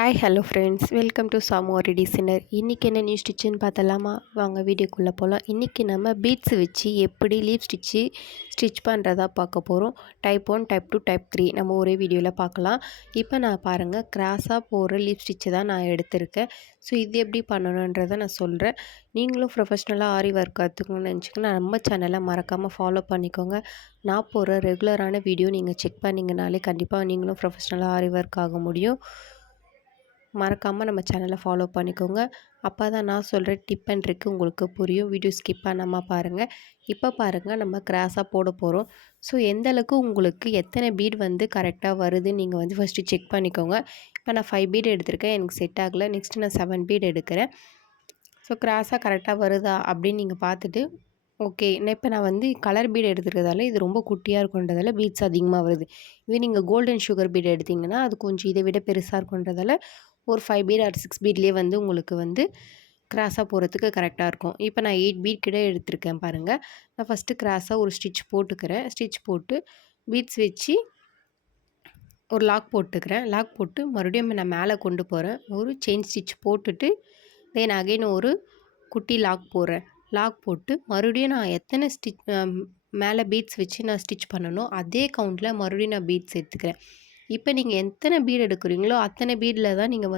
Hi hello friends, welcome to சாமோரி designer. இன்றைக்கி என்ன நியூ ஸ்டிச்சுன்னு பார்த்தலாமா? வாங்க வீடியோக்குள்ளே போகலாம். இன்றைக்கி நம்ம பீட்ஸ் வச்சு எப்படி லீவ் ஸ்டிச் பண்ணுறதா பார்க்க போகிறோம். டைப் 1, டைப் 2, டைப் 3 நம்ம ஒரே வீடியோவில் பார்க்கலாம். இப்போ நான் பாருங்கள், கிராஸாக போகிற லீவ் ஸ்டிச்சு தான் நான் எடுத்திருக்கேன். ஸோ இது எப்படி பண்ணணுன்றதை நான் சொல்கிறேன். நீங்களும் ப்ரொஃபஷ்னலாக ஆரி ஒர்க் கற்றுக்கணும்னு நினச்சிங்கன்னா நம்ம சேனலை மறக்காமல் ஃபாலோ பண்ணிக்கோங்க. நான் போகிற ரெகுலரான வீடியோ நீங்கள் செக் பண்ணிங்கனாலே கண்டிப்பாக நீங்களும் ப்ரொஃபஷ்னலாக ஆரி ஒர்க் ஆக முடியும். மறக்காமல் நம்ம சேனலை ஃபாலோ பண்ணிக்கோங்க. அப்போ தான் நான் சொல்கிற டிப் அண்ட் ட்ரிக் உங்களுக்கு புரியும். வீடியோ ஸ்கிப் பண்ணாமல் பாருங்கள். இப்போ பாருங்கள், நம்ம கிராஸாக போட போகிறோம். ஸோ எந்த அளவுக்கு உங்களுக்கு எத்தனை பீட் கரெக்டாக வருதுன்னு நீங்கள் ஃபஸ்ட்டு செக் பண்ணிக்கோங்க. இப்போ நான் 5 பீட் எடுத்திருக்கேன், எனக்கு செட் ஆகலை. நெக்ஸ்ட்டு நான் 7 பீட் எடுக்கிறேன். ஸோ கிராஸாக கரெக்டாக வருதா அப்படின்னு நீங்கள் பார்த்துட்டு ஓகே. இப்போ நான் கலர் பீட் எடுத்துக்கிறதால இது ரொம்ப குட்டியாக இருக்குன்றதால பீட்ஸ் அதிகமாக வருது. இதே நீங்கள் கோல்டன் சுகர் பீட் எடுத்திங்கன்னா அது கொஞ்சம் இதை விட பெருசாக இருக்குன்றதால ஒரு 5 பீட் ஆர் 6 பீட்லேயே உங்களுக்கு கிராஸாக போகிறதுக்கு கரெக்டாக இருக்கும். இப்போ நான் 8 பீட் கிட்ட எடுத்திருக்கேன் பாருங்கள். நான் ஃபஸ்ட்டு கிராஸாக ஒரு ஸ்டிச் போட்டுக்கிறேன். ஸ்டிச் போட்டு பீட்ஸ் வச்சு ஒரு லாக் போட்டுக்கிறேன். லாக் போட்டு மறுபடியும் நான் மேலே கொண்டு போகிறேன். ஒரு செயின் ஸ்டிச் போட்டுட்டு தென் அகைன் ஒரு குட்டி லாக் போடுறேன். லாக் போட்டு மறுபடியும் நான் எத்தனை மேலே பீட்ஸ் வச்சு நான் ஸ்டிச் பண்ணணும் அதே கவுண்டில் மறுபடியும் நான் பீட்ஸ் எடுத்துக்கிறேன். இப்போ நீங்கள் எத்தனை பீட் எடுக்கிறீங்களோ அத்தனை பீடில் தான் நீங்கள்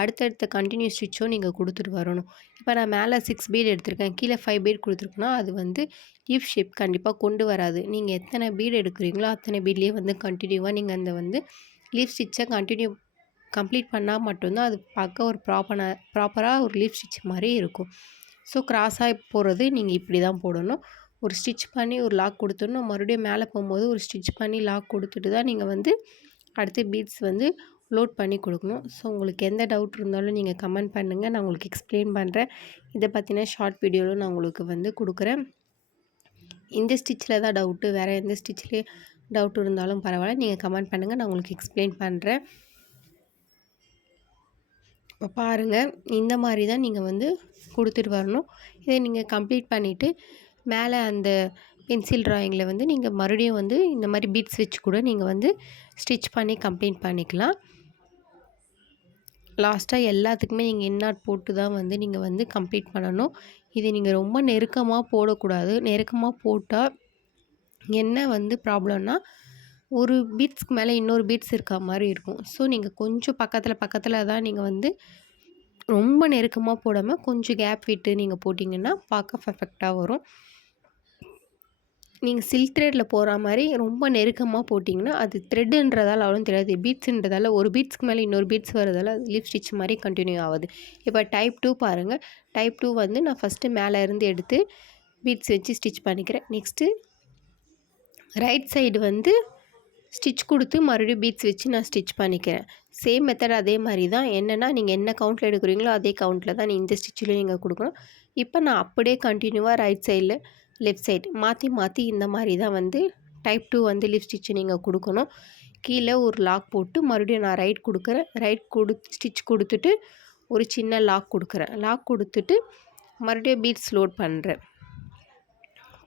அடுத்தடுத்த கண்டினியூஸ் ஸ்டிச்சும் நீங்கள் கொடுத்துட்டு வரணும். இப்போ நான் மேலே 6 பீட் எடுத்திருக்கேன், கீழே 5 பீட் கொடுத்துருக்கேன்னா அது லீஃப் ஷேப் கண்டிப்பாக கொண்டு வராது. நீங்கள் எத்தனை பீட் எடுக்கிறீங்களோ அத்தனை பீட்லேயே கண்டினியூவாக நீங்கள் அந்த லீஃப் ஸ்டிச்சை கம்ப்ளீட் பண்ணால் மட்டும்தான் அது பார்க்க ஒரு ப்ராப்பராக ஒரு லீஃப் ஸ்டிச் மாதிரி இருக்கும். ஸோ கிராஸாக போகிறது நீங்கள் இப்படி தான் போடணும். ஒரு ஸ்டிச் பண்ணி ஒரு லாக் கொடுத்துடணும். மறுபடியும் மேலே போகும்போது ஒரு ஸ்டிச் பண்ணி லாக் கொடுத்துட்டு தான் நீங்கள் அடுத்து பீட்ஸ் லோட் பண்ணி கொடுக்கணும். ஸோ உங்களுக்கு எந்த டவுட் இருந்தாலும் நீங்கள் கமெண்ட் பண்ணுங்கள், நான் உங்களுக்கு எக்ஸ்பிளைன் பண்ணுறேன். இதை பற்றின ஷார்ட் வீடியோவில் நான் உங்களுக்கு கொடுக்குறேன். இந்த ஸ்டிச்சில் தான் டவுட்டு, வேறு எந்த ஸ்டிச்சிலே டவுட் இருந்தாலும் பரவாயில்ல, நீங்கள் கமெண்ட் பண்ணுங்கள், நான் உங்களுக்கு எக்ஸ்பிளைன் பண்ணுறேன். இப்போ பாருங்கள், இந்த மாதிரி தான் நீங்கள் கொடுத்துட்டு வரணும். இதை நீங்கள் கம்ப்ளீட் பண்ணிவிட்டு மேலே அந்த பென்சில் ட்ராயிங்கில் நீங்கள் மறுபடியும் இந்த மாதிரி பீட்ஸ் வச்சு கூட நீங்கள் ஸ்டிச் பண்ணி கம்ப்ளீட் பண்ணிக்கலாம். லாஸ்ட்டாக எல்லாத்துக்குமே நீங்கள் இன்னாட் போட்டு தான் நீங்கள் கம்ப்ளீட் பண்ணணும். இது நீங்கள் ரொம்ப நெருக்கமாக போடக்கூடாது. நெருக்கமாக போட்டால் என்ன ப்ராப்ளம்னா ஒரு பீட்ஸ்க்கு மேலே இன்னொரு பீட்ஸ் இருக்க மாதிரி இருக்கும். ஸோ நீங்கள் கொஞ்சம் பக்கத்தில் தான் நீங்கள் ரொம்ப நெருக்கமாக போடாமல் கொஞ்சம் கேப் விட்டு நீங்கள் போட்டிங்கன்னா பார்க்க பர்ஃபெக்டாக வரும். நீங்கள் சில்க் த்ரெட்டில் போகிற மாதிரி ரொம்ப நெருக்கமாக போட்டிங்கன்னா அது த்ரெட்டுன்றதால அவ்வளோ தெரியாது. பீட்ஸுன்றதால ஒரு பீட்ஸ்க்கு மேலே இன்னொரு பீட்ஸ் வரதால் அது லீஃப் ஸ்டிச் மாதிரி கண்டினியூ ஆகுது. இப்போ டைப் 2 பாருங்கள். டைப் 2 நான் ஃபஸ்ட்டு மேலே இருந்து எடுத்து பீட்ஸ் வச்சு ஸ்டிச் பண்ணிக்கிறேன். நெக்ஸ்ட்டு ரைட் சைடு ஸ்டிச் கொடுத்து மறுபடியும் பீட்ஸ் வச்சு நான் ஸ்டிச் பண்ணிக்கிறேன். சேம் மெத்தட் அதே மாதிரி தான். என்னென்னா நீங்கள் என்ன கவுண்ட்டில் எடுக்கிறீங்களோ அதே கவுண்ட்டில் தான் இந்த ஸ்டிச்சில் நீங்கள் கொடுக்கணும். இப்போ நான் அப்படியே கண்டினியூவாக ரைட் சைடில் லெஃப்ட் சைடு மாற்றி இந்த மாதிரி தான் டைப் 2 லீஃப் ஸ்டிச்சு நீங்கள் கொடுக்கணும். கீழே ஒரு லாக் போட்டு மறுபடியும் நான் ரைட் கொடுக்குறேன். ஸ்டிச் கொடுத்துட்டு ஒரு சின்ன லாக் கொடுக்குறேன். லாக் கொடுத்துட்டு மறுபடியும் பீட்ஸ் லோட் பண்ணுறேன்.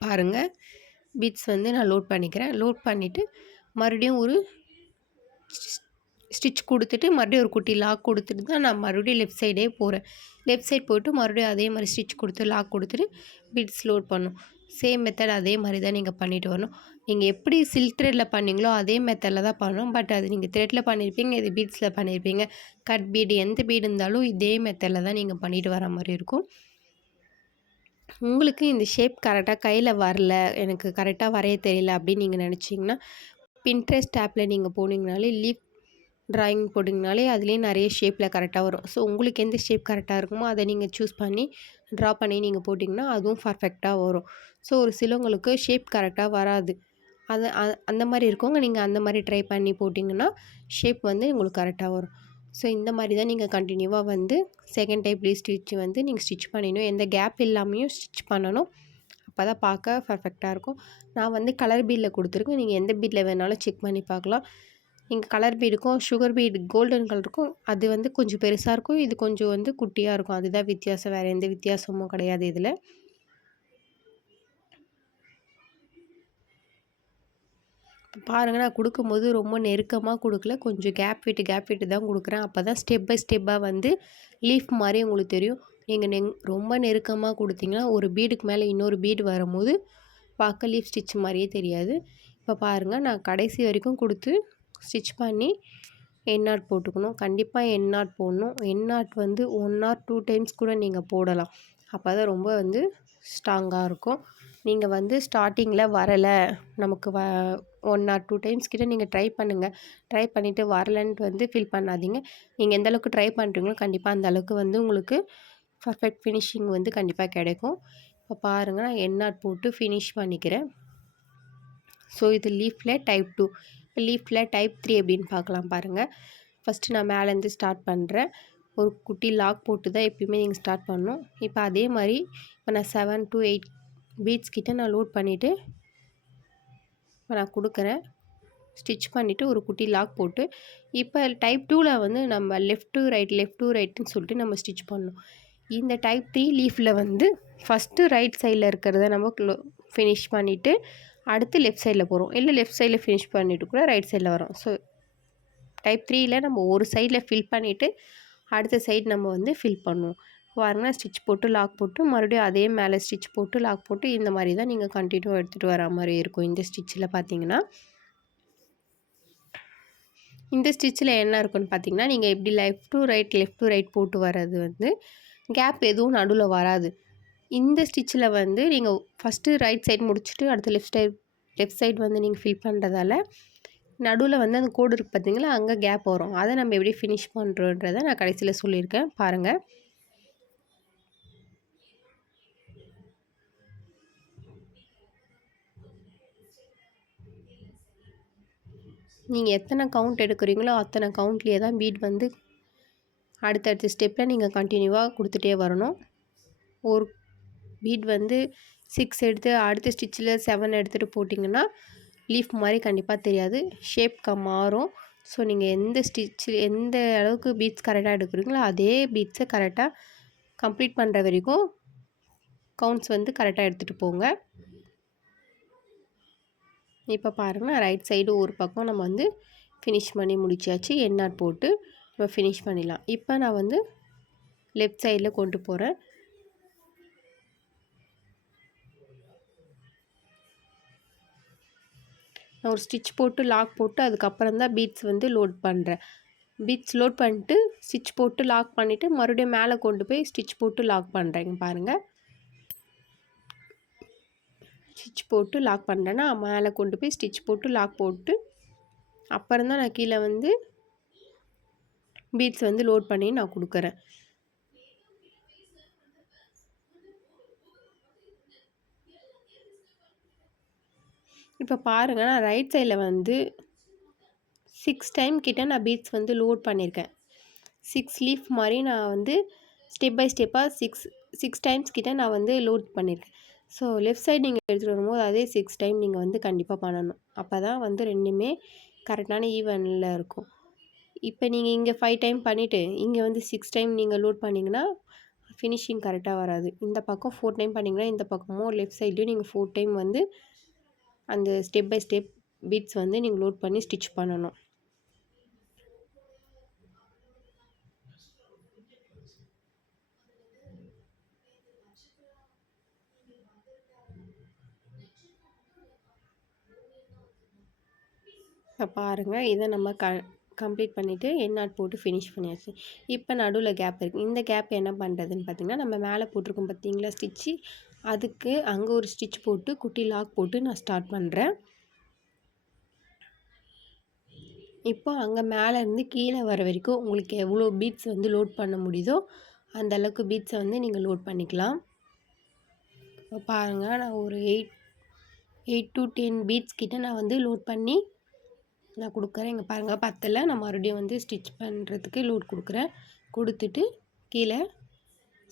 பாருங்கள், பீட்ஸ் நான் லோட் பண்ணிக்கிறேன். லோட் பண்ணிவிட்டு மறுபடியும் ஒரு ஸ்டிச் கொடுத்துட்டு மறுபடியும் ஒரு குட்டி லாக் கொடுத்துட்டு தான் நான் மறுபடியும் லெஃப்ட் சைடே போகிறேன். லெஃப்ட் சைட் போய்ட்டு மறுபடியும் அதே மாதிரி ஸ்டிச் கொடுத்து லாக் கொடுத்துட்டு பீட்ஸ் லோட் பண்ணணும். சேம் மெத்தட் அதே மாதிரி தான் நீங்கள் பண்ணிட்டு வரணும். நீங்கள் எப்படி சில்க் த்ரெட்டில் பண்ணீங்களோ அதே மெத்தடில் தான் பண்ணணும். பட் அது நீங்கள் த்ரெட்டில் பண்ணியிருப்பீங்க, இது பீட்ஸில் பண்ணியிருப்பீங்க. கட் பீடு எந்த பீடு இருந்தாலும் இதே மெத்தடில் தான் நீங்கள் பண்ணிட்டு வர மாதிரி இருக்கும். உங்களுக்கு இந்த ஷேப் கரெக்டாக கையில் வரல, எனக்கு கரெக்டாக வரைய தெரியல அப்படின்னு நீங்கள் நினச்சிங்கன்னா பின்ட்ரெஸ்ட் ஆப்பில் நீங்கள் போனீங்கனாலே லீஃப் ட்ராயிங் போட்டிங்கனாலே அதுலேயே நிறைய ஷேப்பில் கரெக்டாக வரும். ஸோ உங்களுக்கு எந்த ஷேப் கரெக்டாக இருக்குமோ அதை நீங்கள் சூஸ் பண்ணி ட்ரா பண்ணி நீங்கள் போட்டிங்கன்னா அதுவும் பர்ஃபெக்டாக வரும். ஸோ ஒரு சிலவங்களுக்கு ஷேப் கரெக்டாக வராது. அது அந்த மாதிரி இருக்கவங்க நீங்கள் அந்த மாதிரி ட்ரை பண்ணி போட்டிங்கன்னா ஷேப் உங்களுக்கு கரெக்டாக வரும். ஸோ இந்த மாதிரி தான் நீங்கள் கண்டினியூவாக செகண்ட் டைப் லீஃப் ஸ்டிச் நீங்கள் ஸ்டிச் பண்ணிடணும். எந்த கேப் இல்லாமையும் ஸ்டிச் பண்ணணும். அப்போ தான் பார்க்க பர்ஃபெக்டாக இருக்கும். நான் கலர் பீடில் கொடுத்துருக்கேன். நீங்கள் எந்த பீடில் வேணாலும் செக் பண்ணி பார்க்கலாம். நீங்கள் கலர் பீடுக்கும் சுகர் பீடு கோல்டன் கலருக்கும் அது கொஞ்சம் பெருசாக இருக்கும், இது கொஞ்சம் குட்டியாக இருக்கும். அதுதான் வித்தியாசம், வேறு எந்த வித்தியாசமும் கிடையாது இதில். பாருங்கள், நான் கொடுக்கும்போது ரொம்ப நெருக்கமாக கொடுக்கல, கொஞ்சம் கேப் விட்டு தான் கொடுக்குறேன். அப்போ தான் ஸ்டெப் பை ஸ்டெப்பாக வந்து லீஃப் மாதிரி உங்களுக்கு தெரியும். நீங்கள் ரொம்ப நெருக்கமாக கொடுத்தீங்கன்னா ஒரு பீடுக்கு மேலே இன்னொரு பீடு வரும்போது பார்க்க லீஃப் ஸ்டிச் மாதிரியே தெரியாது. இப்போ பாருங்கள், நான் கடைசி வரைக்கும் கொடுத்து ஸ்டிச் பண்ணி எண்ட் நாட் போட்டுக்கணும். கண்டிப்பாக எண்ட் நாட் போடணும். எண்ட் நாட் வந்து 1 ஆர் 2 டைம்ஸ் கூட நீங்கள் போடலாம். அப்போ தான் ரொம்ப வந்து ஸ்ட்ராங்காக இருக்கும். நீங்கள் வந்து ஸ்டார்டிங்கில் வரலை, நமக்கு 1 ஆர் 2 டைம்ஸ் கிட்ட நீங்கள் ட்ரை பண்ணுங்கள். ட்ரை பண்ணிவிட்டு வரலன்ட்டு வந்து ஃபீல் பண்ணாதீங்க. நீங்கள் எந்த அளவுக்கு ட்ரை பண்ணுறீங்களோ கண்டிப்பாக அந்த அளவுக்கு வந்து உங்களுக்கு பர்ஃபெக்ட் ஃபினிஷிங் வந்து கண்டிப்பாக கிடைக்கும். இப்போ பாருங்கள், நான் எண்ட் நாட் போட்டு ஃபினிஷ் பண்ணிக்கிறேன். ஸோ இது லீஃபில் டைப் 2. இப்போ லீஃபில் டைப் 3 எப்படின்னு பார்க்கலாம் பாருங்கள். ஃபஸ்ட்டு நான் மேலேருந்து ஸ்டார்ட் பண்ணுறேன். ஒரு குட்டி லாக் போட்டு தான் எப்பயுமே நீங்கள் ஸ்டார்ட் பண்ணணும். இப்போ அதே மாதிரி இப்போ நான் 7 to 8 பீட்ஸ் கிட்ட நான் லோட் பண்ணிவிட்டு இப்போ நான் கொடுக்குறேன். ஸ்டிச் பண்ணிவிட்டு ஒரு குட்டி லாக் போட்டு இப்போ டைப் 2ல் வந்து நம்ம லெஃப்ட் டு ரைட்டுன்னு சொல்லிட்டு நம்ம ஸ்டிச் பண்ணணும். இந்த டைப் 3 லீஃபில் வந்து ஃபஸ்ட்டு ரைட் சைடில் இருக்கிறத நம்ம ஃபினிஷ் பண்ணிவிட்டு அடுத்து லெஃப்ட் சைடில் போகிறோம். இல்லை லெஃப்ட் சைடில் ஃபினிஷ் பண்ணிவிட்டு கூட ரைட் சைடில் வரோம். ஸோ டைப் 3ல் நம்ம ஒரு சைடில் ஃபில் பண்ணிவிட்டு அடுத்த சைடு நம்ம வந்து ஃபில் பண்ணுவோம். பாருங்க, ஸ்டிச் போட்டு லாக் போட்டு மறுபடியும் அதே மேலே ஸ்டிச் போட்டு லாக் போட்டு இந்த மாதிரி தான் நீங்கள் கண்டினியூ எடுத்துகிட்டு வர மாதிரி இருக்கும். இந்த ஸ்டிச்சில் பார்த்தீங்கன்னா இந்த ஸ்டிச்சில் என்ன இருக்குன்னு பார்த்தீங்கன்னா, நீங்கள் எப்படி லெஃப்ட் டு ரைட் போட்டு வர்றது வந்து கேப் எதுவும் நடுவில் வராது. இந்த ஸ்டிச்சில் வந்து நீங்கள் ஃபஸ்ட்டு ரைட் சைடு முடிச்சுட்டு அடுத்து லெஃப்ட் சைடு வந்து நீங்கள் ஃபில் பண்ணுறதால நடுவில் வந்து அந்த கோடு இருக்குது பார்த்தீங்களா, அங்கே கேப் வரும். அதை நம்ம எப்படி ஃபினிஷ் பண்ணுறோன்றதை நான் கடைசியில் சொல்லியிருக்கேன் பாருங்கள். நீங்கள் எத்தனை கவுண்ட் எடுக்கிறீங்களோ அத்தனை கவுண்ட்லேயே தான் பீட் வந்து அடுத்தடுத்த ஸ்டெப்பில் நீங்கள் கண்டினியூவாக கொடுத்துட்டே வரணும். ஒரு பீட் வந்து 6 எடுத்து அடுத்த ஸ்டிச்சில் 7 எடுத்துகிட்டு போட்டிங்கன்னா லீஃப் மாதிரி கண்டிப்பாக தெரியாது, ஷேப் மாறும். ஸோ நீங்கள் எந்த அளவுக்கு பீட்ஸ் கரெக்டாக எடுக்கிறீங்களோ அதே பீட்ஸை கரெக்டாக கம்ப்ளீட் பண்ணுற வரைக்கும் கவுண்ட்ஸ் வந்து கரெக்டாக எடுத்துகிட்டு போங்க. இப்போ பாருங்கள், ரைட் சைடு ஒரு பக்கம் நம்ம வந்து ஃபினிஷ் பண்ணி முடிச்சாச்சு. எண்ட் நாட் போட்டு நம்ம ஃபினிஷ் பண்ணிடலாம். இப்போ நான் வந்து லெஃப்ட் சைடில் கொண்டு போகிறேன். நான் ஒரு ஸ்டிச் போட்டு லாக் போட்டு அதுக்கப்புறம் தான் பீட்ஸ் வந்து லோட் பண்ணுறேன். பீட்ஸ் லோட் பண்ணிட்டு ஸ்டிச் போட்டு லாக் பண்ணிவிட்டு மறுபடியும் மேலே கொண்டு போய் ஸ்டிச் போட்டு லாக் பண்ணுறேங்க பாருங்கள். ஸ்டிச் போட்டு லாக் பண்ணுறேன்னா மேலே கொண்டு போய் ஸ்டிச் போட்டு லாக் போட்டு அப்புறம் தான் நான் கீழே வந்து பீட்ஸ் வந்து லோட் பண்ணி நான் கொடுக்குறேன். இப்போ பாருங்கள், நான் ரைட் சைடில் வந்து 6 டைம் கிட்ட நான் பீட்ஸ் வந்து லோட் பண்ணியிருக்கேன். 6 லீஃப் மாதிரி நான் வந்து ஸ்டெப் பை ஸ்டெப்பாக 6 டைம்ஸ் கிட்ட நான் வந்து லோட் பண்ணியிருக்கேன். ஸோ லெஃப்ட் சைடு நீங்கள் எடுத்துகிட்டு வரும்போது அதே 6 டைம் நீங்கள் வந்து கண்டிப்பாக பண்ணணும். அப்போ தான் வந்து ரெண்டுமே கரெக்டான ஈவனில் இருக்கும். இப்போ நீங்கள் இங்கே 5 டைம் பண்ணிவிட்டு இங்கே வந்து 6 டைம் நீங்கள் லோட் பண்ணிங்கன்னா ஃபினிஷிங் கரெக்டாக வராது. இந்த பக்கம் 4 டைம் பண்ணிங்கன்னா இந்த பக்கமும் லெஃப்ட் சைட்லேயும் நீங்கள் 4 டைம் வந்து அந்த ஸ்டெப் பை ஸ்டெப் பீட்ஸ் வந்து நீங்கள் லோட் பண்ணி ஸ்டிச் பண்ணணும். இப்போ பாருங்கள், இதை நம்ம கம்ப்ளீட் பண்ணிவிட்டு எண்ட் நாட் போட்டு ஃபினிஷ் பண்ணியாச்சு. இப்போ நடுவில் கேப் இருக்குது. இந்த கேப் என்ன பண்ணுறதுன்னு பார்த்திங்கன்னா, நம்ம மேலே போட்டிருக்கோம் பார்த்தீங்களா ஸ்டிச்சு, அதுக்கு அங்கே ஒரு ஸ்டிச் போட்டு குட்டி லாக் போட்டு நான் ஸ்டார்ட் பண்ணுறேன். இப்போ அங்கே மேலேருந்து கீழே வர வரைக்கும் உங்களுக்கு எவ்வளோ பீட்ஸ் வந்து லோட் பண்ண முடியுதோ அந்த அளவுக்கு பீட்ஸை வந்து நீங்கள் லோட் பண்ணிக்கலாம். இப்போ பாருங்கள், நான் ஒரு 8 to 10 பீட்ஸ் கிட்ட நான் வந்து லோட் பண்ணி நான் கொடுக்குறேன். இங்கே பாருங்கள், 10ல் நான் மறுபடியும் வந்து ஸ்டிச் பண்ணுறதுக்கு லோட் கொடுக்குறேன். கொடுத்துட்டு கீழே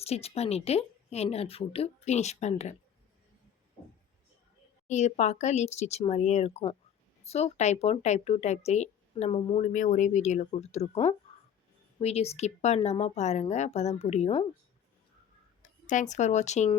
ஸ்டிச் பண்ணிவிட்டு எண்ட் நாட் போட்டு ஃபினிஷ் பண்ணுறேன். இது பார்க்க லீஃப் ஸ்டிச் மாதிரியே இருக்கும். ஸோ டைப் 1, டைப் 2, டைப் 3 நம்ம 3மே ஒரே வீடியோவில் கொடுத்துருக்கோம். வீடியோ ஸ்கிப் பண்ணாமல் பாருங்கள், அப்போ தான் புரியும். தேங்க்ஸ் ஃபார் வாட்சிங்.